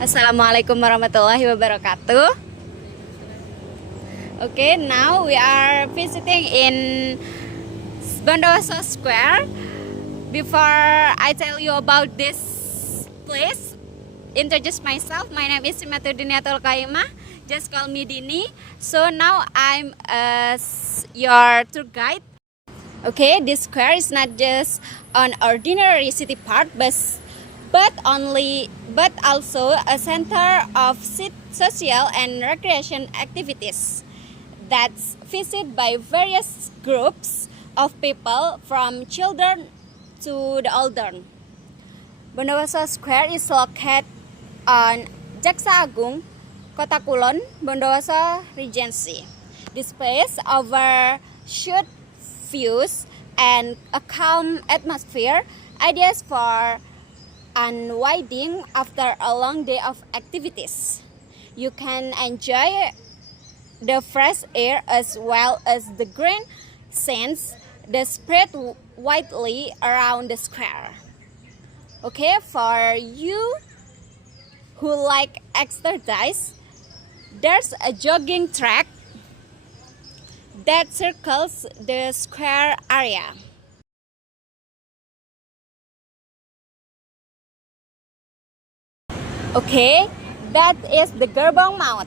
Assalamualaikum warahmatullahi wabarakatuh. Okay, now we are visiting in Bondowoso Square. Before I tell you about this place, introduce myself. My name is Simatudiniatul Kaimah. Just call me Dini. So now I'm your tour guide. Okay, this square is not just an ordinary city park, but also a center of social and recreation activities that's visited by various groups of people from children to the older. Bondowoso Square is located on Jaksa Agung, Kota Kulon, Bondowoso Regency. This place overshoots views and a calm atmosphere, ideas for unwinding after a long day of activities. You can enjoy the fresh air as well as the green scenes that spread widely around the square. Okay, for you who like exercise, there's a jogging track that circles the square area. Okay, that is the Gerbong Maut.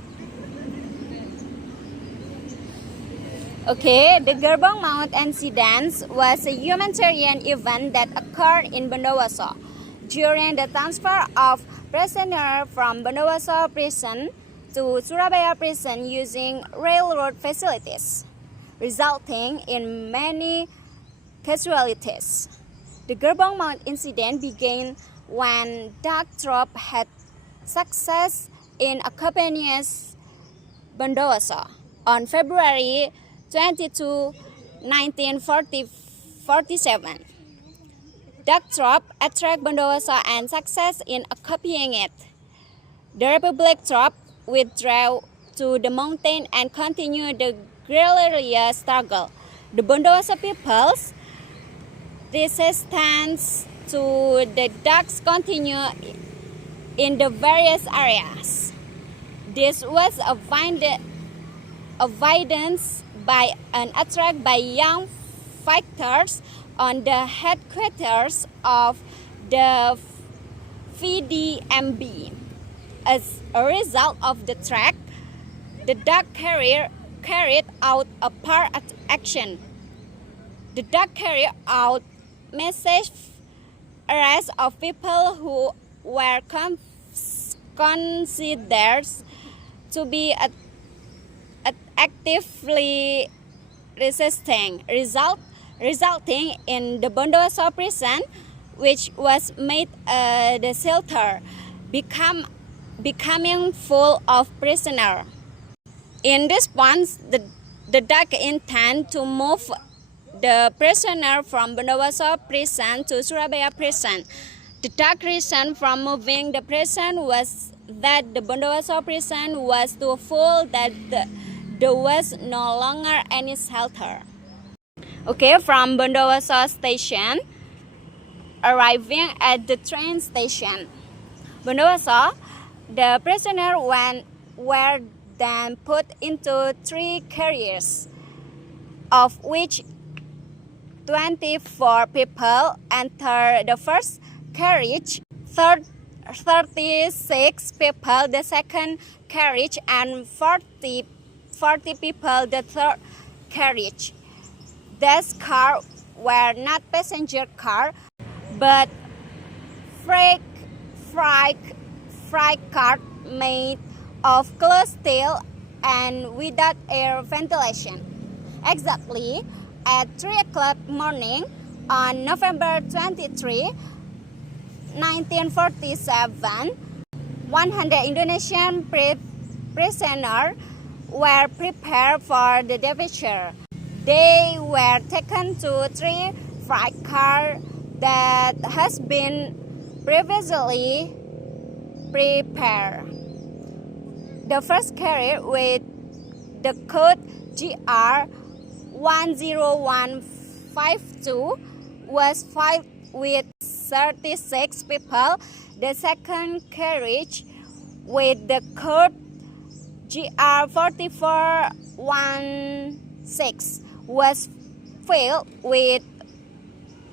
Okay, the Gerbong Maut incident was a humanitarian event that occurred in Bondowoso during the transfer of prisoners from Bondowoso prison to Surabaya prison using railroad facilities, resulting in many casualties. The Gerbong Maut incident began when Dak Trop had success in accompanying Bondowoso on February 22, 1947. Dak Trop attacked Bondowoso and success in accompanying it. The Republic Trop withdrew to the mountain and continued the guerrilla struggle. The Bondowoso people's resistance to the Daks continued in the various areas. This was evidenced by an attack by young fighters on the headquarters of the VDMB. As a result of the attack, the Dak carried out a part action. The Dak carried out massive arrests of people who were considered to be actively resisting, resulting in the Bondowoso prison, which was made the shelter, becoming full of prisoners. In response, the Dak intend to move the prisoner from Bondowoso prison to Surabaya prison. The Dak reason for moving the prison was that the Bondowoso prison was too full, that there was no longer any shelter. Okay, from Bondowoso station, arriving at the train station, Bondowoso, the prisoners were then put into 3 carriers, of which 24 people entered the first carriage, 36 people the second carriage, and 40 people the third carriage. These cars were not passenger cars, but freight cars made of closed steel and without air ventilation. Exactly at 3 o'clock morning on November 23, 1947, 100 Indonesian prisoners were prepared for the departure. They were taken to 3 freight cars that has been previously prepared. The first carrier with the code GR 10152 was filled with 36 people. The second carriage with the code GR4416 was filled with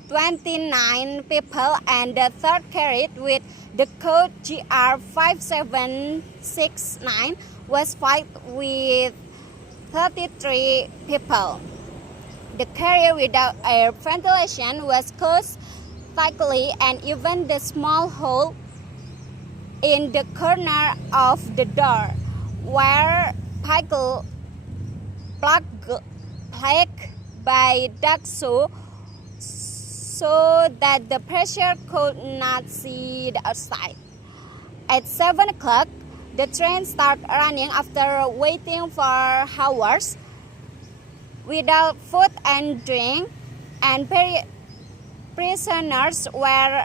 29 people, and the third carriage with the code GR5769 was filled with 33 people. The carrier without air ventilation was closed tightly, and even the small hole in the corner of the door were plagued by duct so that the pressure could not see the outside. At 7 o'clock, the train started running after waiting for hours without food and drink, and prisoners were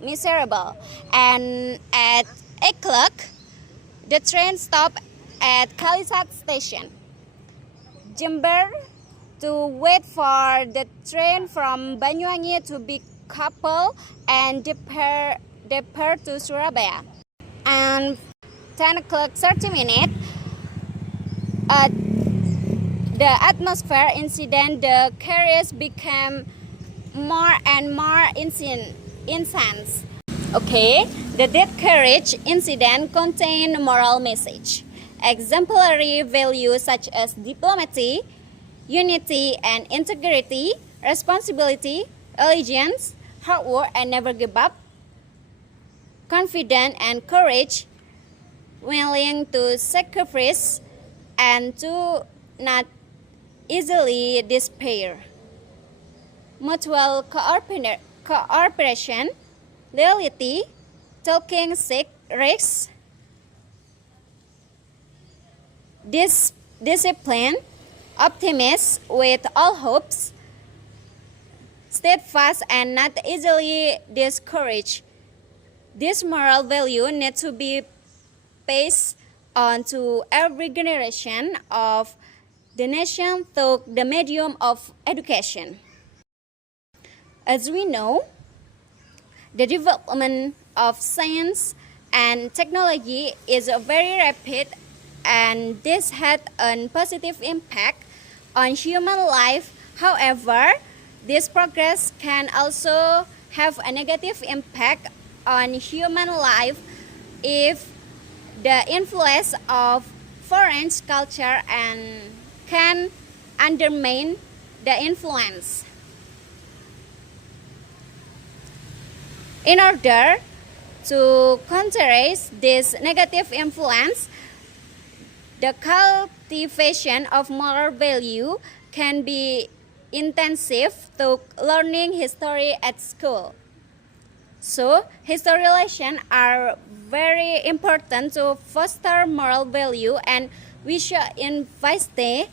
miserable. And at 8 o'clock, the train stopped at Kalisat station, Jember, to wait for the train from Banyuwangi to be coupled and depart to Surabaya. And 10 o'clock 30 minutes, the atmosphere incident, the carriers became more and more intense. Okay, the death carriage incident contained moral message, exemplary values such as diplomacy, unity and integrity, responsibility, allegiance, hard work and never give up, confidence and courage, willing to sacrifice and to not easily despair, mutual cooperation, loyalty, taking risks, discipline, optimism with all hopes, steadfast and not easily discouraged. This moral value needs to be passed on to every generation of the nation through the medium of education. As we know, the development of science and technology is very rapid, and this had a positive impact on human life. However, this progress can also have a negative impact on human life if the influence of foreign culture and can undermine the influence. In order to counteract this negative influence, the cultivation of moral value can be intensive through learning history at school. So, history lessons are very important to foster moral value, and we should investigate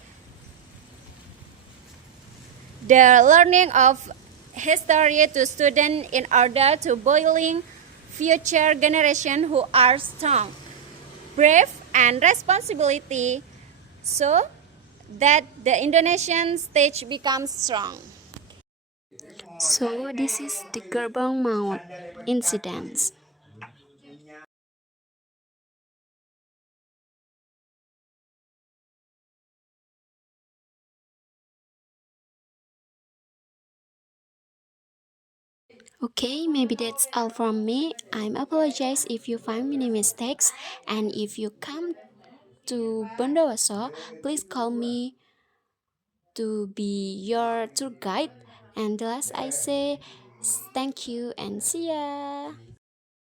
the learning of history to students in order to building future generation who are strong, brave, and responsibility, so that the Indonesian state becomes strong. So this is the Gerbang Maut incidents. Okay, maybe that's all from me. I'm apologize if you find many mistakes, and if you come to Bondowoso, please call me to be your tour guide. And the last I say, thank you and see ya.